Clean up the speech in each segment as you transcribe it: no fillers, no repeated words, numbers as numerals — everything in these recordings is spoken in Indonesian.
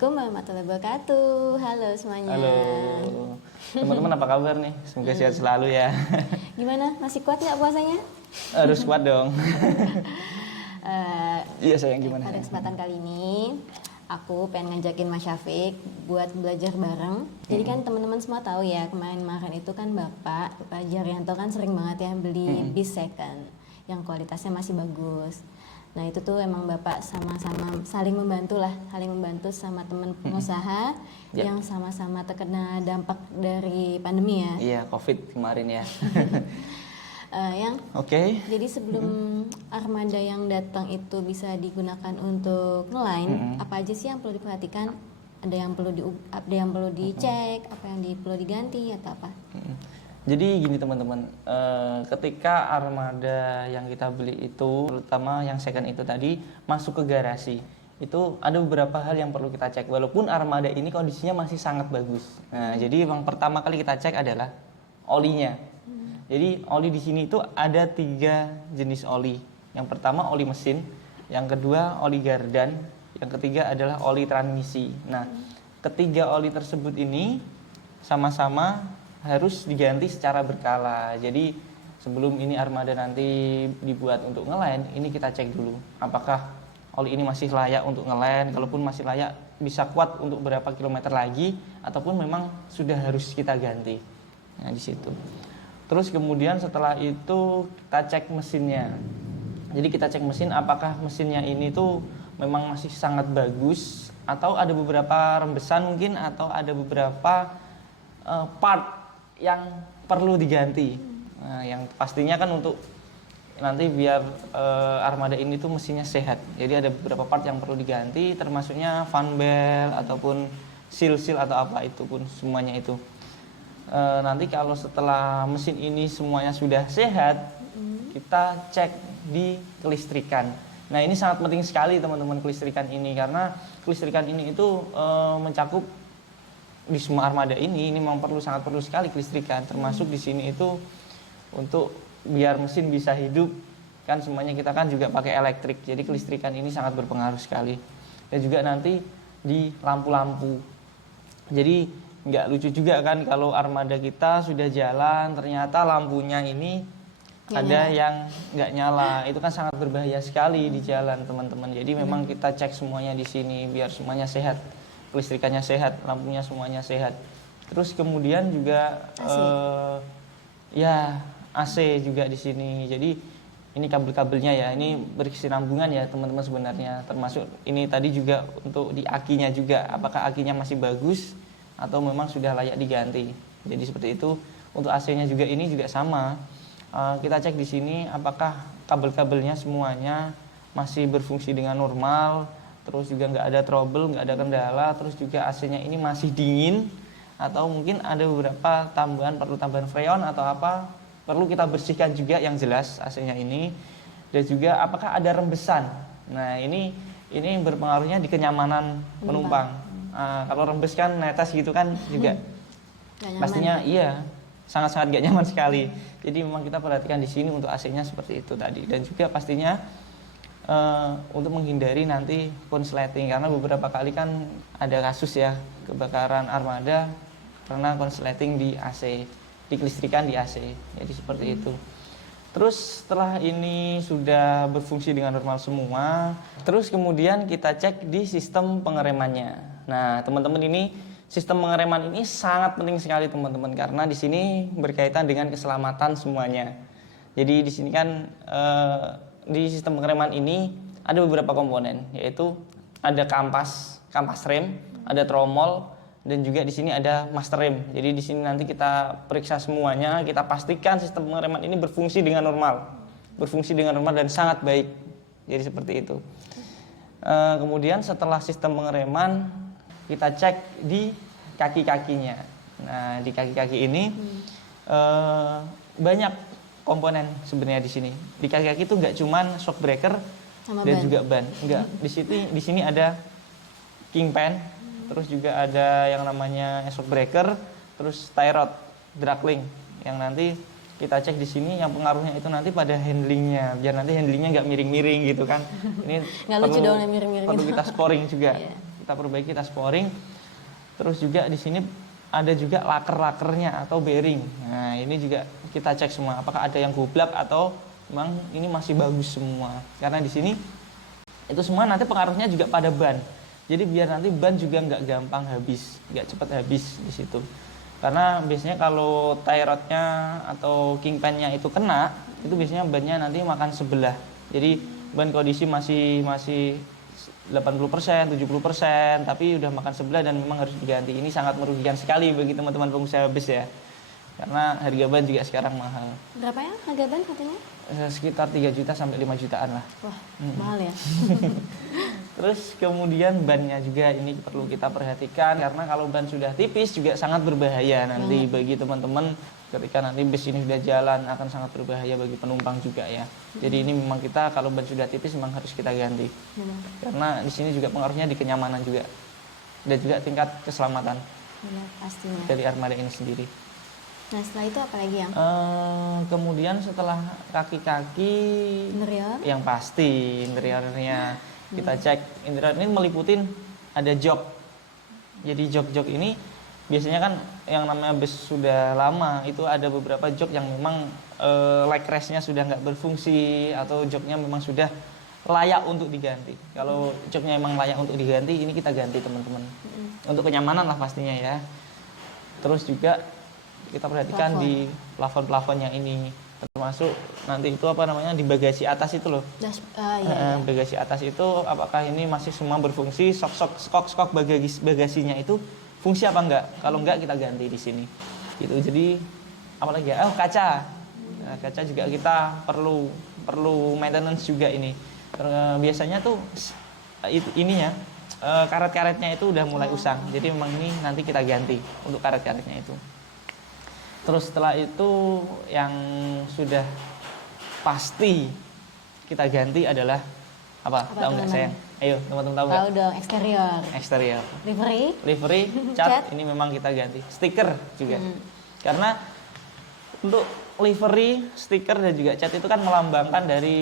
Assalamualaikum warahmatullahi wabarakatuh. Halo semuanya. Halo, teman-teman apa kabar nih? Semoga sehat selalu ya. Gimana? Masih kuat nggak puasanya? Harus kuat dong. Eh, Iya sayang, gimana? Pada Sayang? kesempatan kali ini, aku pengen ngajakin Mas Syafiq buat belajar bareng. Jadi kan teman-teman semua tahu ya, kemarin itu kan Bapak Jaryanto kan sering banget ya beli bis second yang kualitasnya masih bagus. Nah itu tuh emang Bapak sama-sama saling membantu lah, saling membantu sama teman pengusaha Ya. yang sama-sama terkena dampak dari pandemi ya. Iya, COVID kemarin ya. Oke. Jadi sebelum armada yang datang itu bisa digunakan untuk ngeline, apa aja sih yang perlu diperhatikan? Ada yang perlu dicek, apa yang perlu diganti atau apa? Jadi gini teman-teman, ketika armada yang kita beli itu, terutama yang second itu tadi masuk ke garasi, itu ada beberapa hal yang perlu kita cek. Walaupun armada ini kondisinya masih sangat bagus. Nah, jadi yang pertama kali kita cek adalah olinya. Jadi oli di sini itu ada 3 jenis oli. Yang pertama oli mesin, yang kedua oli gardan, yang ketiga adalah oli transmisi. Nah, ketiga oli tersebut ini sama-sama harus diganti secara berkala. Jadi sebelum ini armada nanti dibuat untuk ngeland, ini kita cek dulu apakah oli ini masih layak untuk ngeland. Kalaupun masih layak, bisa kuat untuk berapa kilometer lagi, ataupun memang sudah harus kita ganti. Nah di situ. Terus kemudian setelah itu kita cek mesinnya. Jadi kita cek mesin apakah mesinnya ini tuh memang masih sangat bagus, atau ada beberapa rembesan mungkin, atau ada beberapa part yang perlu diganti. Nah, yang pastinya kan untuk nanti biar armada ini tuh mesinnya sehat. Jadi ada beberapa part yang perlu diganti, termasuknya fan belt ataupun seal atau apa itu pun semuanya itu. Nanti kalau setelah mesin ini semuanya sudah sehat, kita cek di kelistrikan. Nah ini sangat penting sekali teman-teman kelistrikan ini, karena kelistrikan ini itu mencakup di semua armada ini memang sangat perlu sekali kelistrikan, termasuk di sini itu untuk biar mesin bisa hidup kan, semuanya kita kan juga pakai elektrik, jadi kelistrikan ini sangat berpengaruh sekali. Dan juga nanti di lampu-lampu, jadi nggak lucu juga kan kalau armada kita sudah jalan ternyata lampunya ini ada yang nggak nyala, itu kan sangat berbahaya sekali di jalan teman-teman. Jadi memang kita cek semuanya di sini biar semuanya sehat, kelistrikannya sehat, lampunya semuanya sehat. Terus kemudian juga AC juga di sini. Jadi ini kabel-kabelnya ya, ini berkesinambungan ya teman-teman sebenarnya. Termasuk ini tadi juga untuk di akinya juga, apakah akinya masih bagus atau memang sudah layak diganti. Jadi seperti itu. Untuk AC-nya juga ini juga sama. Kita cek di sini apakah kabel-kabelnya semuanya masih berfungsi dengan normal. Terus juga nggak ada trouble, nggak ada kendala. Terus juga AC-nya ini masih dingin, atau mungkin ada beberapa perlu tambahan freon atau apa, perlu kita bersihkan juga yang jelas AC-nya ini. Dan juga apakah ada rembesan. Nah ini berpengaruhnya di kenyamanan penumpang. Kalau rembes kan netes gitu kan juga pastinya iya sangat-sangat gak nyaman sekali. Jadi memang kita perhatikan di sini untuk AC-nya seperti itu tadi. Dan juga pastinya untuk menghindari nanti konsleting, karena beberapa kali kan ada kasus ya kebakaran armada karena konsleting di AC, di kelistrikan di AC. Jadi seperti itu. Terus setelah ini sudah berfungsi dengan normal semua, terus kemudian kita cek di sistem pengeremannya. Nah teman-teman, ini sistem pengereman ini sangat penting sekali teman-teman, karena di sini berkaitan dengan keselamatan semuanya. Jadi di sini kan di sistem pengereman ini ada beberapa komponen, yaitu ada kampas rem, ada tromol, dan juga di sini ada master rem. Jadi di sini nanti kita periksa semuanya, kita pastikan sistem pengereman ini berfungsi dengan normal dan sangat baik. Jadi seperti itu. Kemudian setelah sistem pengereman, kita cek di kaki-kakinya. Nah di kaki-kaki ini banyak komponen sebenarnya di sini. Di kaki-kaki itu nggak cuman shock breaker sama dan ban. Juga ban. Enggak. Di sini ada kingpan, terus juga ada yang namanya shock breaker, terus tie rod, drag link, yang nanti kita cek di sini yang pengaruhnya itu nanti pada handlingnya, biar nanti handlingnya nggak miring-miring gitu kan. Ini perlu kita scoring juga. kita perbaiki, kita sporing. Terus juga di sini ada juga laker-lakernya atau bearing. Nah, ini juga kita cek semua apakah ada yang goblak atau memang ini masih bagus semua. Karena di sini itu semua nanti pengaruhnya juga pada ban. Jadi biar nanti ban juga nggak gampang habis, nggak cepat habis di situ. Karena biasanya kalau tie rodnya atau kingpinnya itu kena, itu biasanya bannya nanti makan sebelah. Jadi ban kondisi masih 80%, 70%, tapi udah makan sebelah dan memang harus diganti. Ini sangat merugikan sekali bagi teman-teman pengusaha bus ya. Karena harga ban juga sekarang mahal. Berapa ya harga ban katanya? Sekitar 3 juta sampai 5 jutaan lah. Wah, mahal ya. Terus kemudian bannya juga ini perlu kita perhatikan karena kalau ban sudah tipis juga sangat berbahaya nanti bagi teman-teman ketika nanti bus ini sudah jalan akan sangat berbahaya bagi penumpang juga ya. Jadi ini memang kita kalau ban sudah tipis memang harus kita ganti. Benar. Karena di sini juga pengaruhnya di kenyamanan juga dan juga tingkat keselamatan Benar, pastinya. dari armada ini sendiri. Nah, setelah itu apa lagi yang? Kemudian setelah kaki-kaki Interior? yang pasti interiornya kita cek. Interior ini meliputin ada jok. Jadi jok-jok ini biasanya kan yang namanya bus sudah lama itu ada beberapa jok yang memang leg restnya sudah nggak berfungsi atau joknya memang sudah layak untuk diganti. Kalau joknya memang layak untuk diganti, ini kita ganti teman-teman. Untuk kenyamanan lah pastinya ya. Terus juga kita perhatikan Plafon. di plafon-plafonnya ini, termasuk nanti itu apa namanya di bagasi atas itu loh. Iya. Bagasi atas itu apakah ini masih semua berfungsi, skok bagasinya itu fungsi apa enggak? Kalau enggak kita ganti di sini. Gitu. Jadi apalagi ya? Oh, kaca. Nah, kaca juga kita perlu maintenance juga ini. Biasanya tuh ininya karet-karetnya itu udah mulai usang. Jadi memang ini nanti kita ganti untuk karet-karetnya itu. Terus setelah itu yang sudah pasti kita ganti adalah apa? Tahu nggak sayang? Ayo teman-teman tahu nggak? Tahu dong, eksterior. Eksterior. Livery, Cat ini memang kita ganti. Stiker juga. Karena untuk livery, stiker dan juga cat itu kan melambangkan dari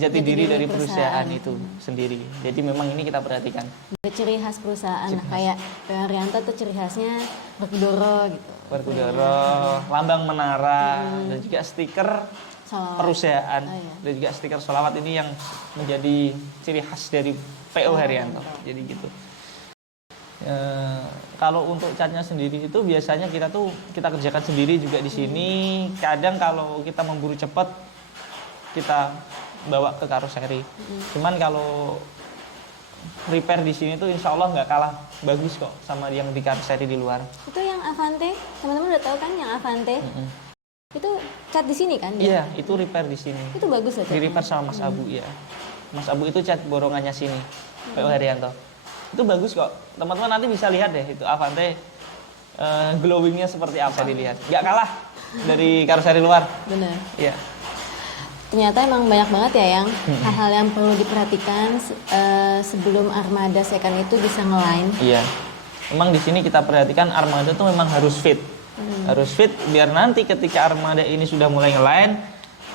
jati diri dari perusahaan itu sendiri. Jadi memang ini kita perhatikan. Ciri khas perusahaan. Nah, kayak Arianto tuh ciri khasnya Berkudoro gitu. Berkudoro, lambang menara dan juga stiker Salawat. perusahaan iya. dan juga stiker sholawat ini yang menjadi ciri khas dari PO Haryanto. Jadi gitu. Kalau untuk catnya sendiri itu biasanya kita kerjakan sendiri juga di sini. Kadang kalau kita memburu cepat kita bawa ke karoseri. Cuman kalau repair di sini tuh insya Allah nggak kalah bagus kok sama yang di karoseri di luar. Itu yang Avante, teman-teman udah tahu kan yang Avante? Itu cat di sini kan? Iya, itu repair di sini. Itu bagus loh. Di repair sama Mas Abu ya. Mas Abu itu cat borongannya sini, PO Haryanto. Itu bagus kok. Teman-teman nanti bisa lihat deh itu Avante glowingnya seperti apa dilihat. Nggak kalah dari karoseri luar. Bener. Iya. Ternyata emang banyak banget ya yang hal-hal yang perlu diperhatikan sebelum armada second itu bisa ngeline. Iya. Memang di sini kita perhatikan armada tuh memang harus fit. Harus fit biar nanti ketika armada ini sudah mulai ngeline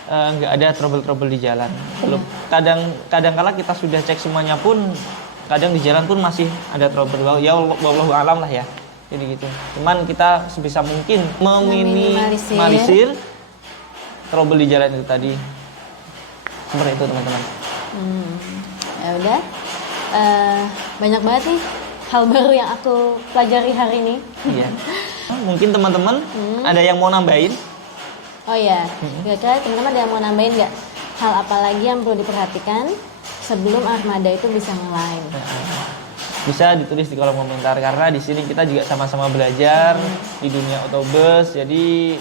nggak ada trouble-trouble di jalan. Belum kadang kala kita sudah cek semuanya pun kadang di jalan pun masih ada trouble. Ya wallahu alam lah ya. Jadi gitu. Cuman kita sebisa mungkin meminimalisir trouble di jalan itu tadi. Seperti itu teman-teman. Ya udah, banyak banget nih hal baru yang aku pelajari hari ini. Iya. Mungkin teman-teman ada yang mau nambahin? Oh ya, kira-kira teman-teman ada yang mau nambahin nggak? Hal apa lagi yang perlu diperhatikan sebelum armada itu bisa ngeline? Bisa ditulis di kolom komentar karena di sini kita juga sama-sama belajar di dunia otobus. Jadi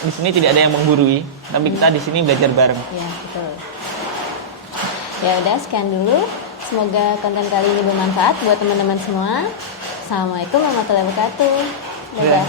di sini tidak ada yang menggurui, tapi kita di sini belajar bareng. Ya, betul. Ya udah, sekian dulu. Semoga konten kali ini bermanfaat buat teman-teman semua. Assalamualaikum warahmatullahi wabarakatuh. Dadah.